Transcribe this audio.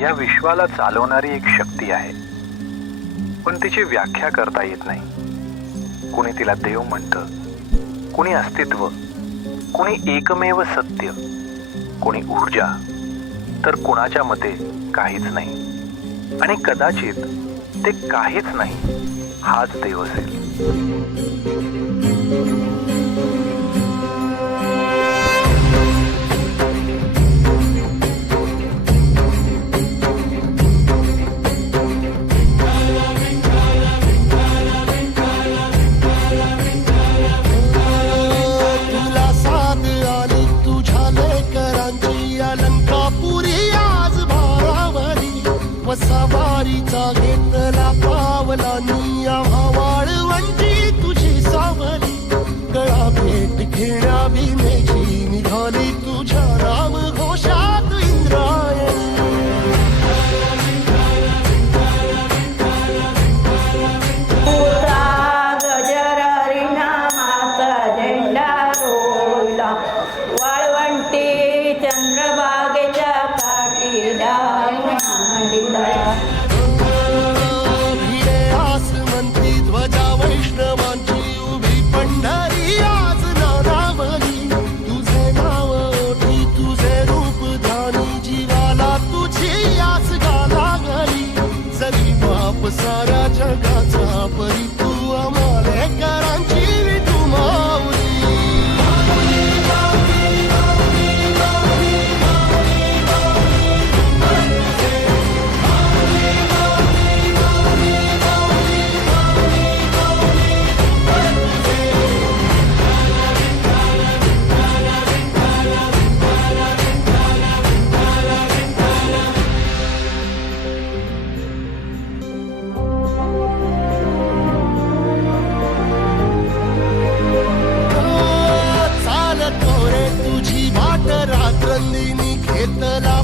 या विश्वाला चालवणारी एक शक्ती आहे, पण तिची व्याख्या करता येत नाही. कुणी तिला देव म्हणतं, कुणी अस्तित्व, कुणी एकमेव सत्य, कुणी ऊर्जा, तर कुणाच्या मते काहीच नाही. आणि कदाचित ते काहीच नाही हाच देव असेल. सवारीचा घेतला पावला निया वाळवंटी तुझी सावली. गळा भेट घेण्या भीमेची निघाली तुझ्या राम घोषात इंद्रायणी. गजर हरिनामाचा झेंडा रोला वाळवंटी चंद्रभागेच्या काठीला भिडे आसमंती ध्वजा वैष्णवांची उभी पंढरी आज नानावली. तुझे नाव ओठी तुझे रूप ध्यानी जीवाला तुझी आस गाला घरी. जरी बाप साऱ्या जगाचा परी तू आमालेकरांची विठू माऊली. रात्रंदिनी घेतला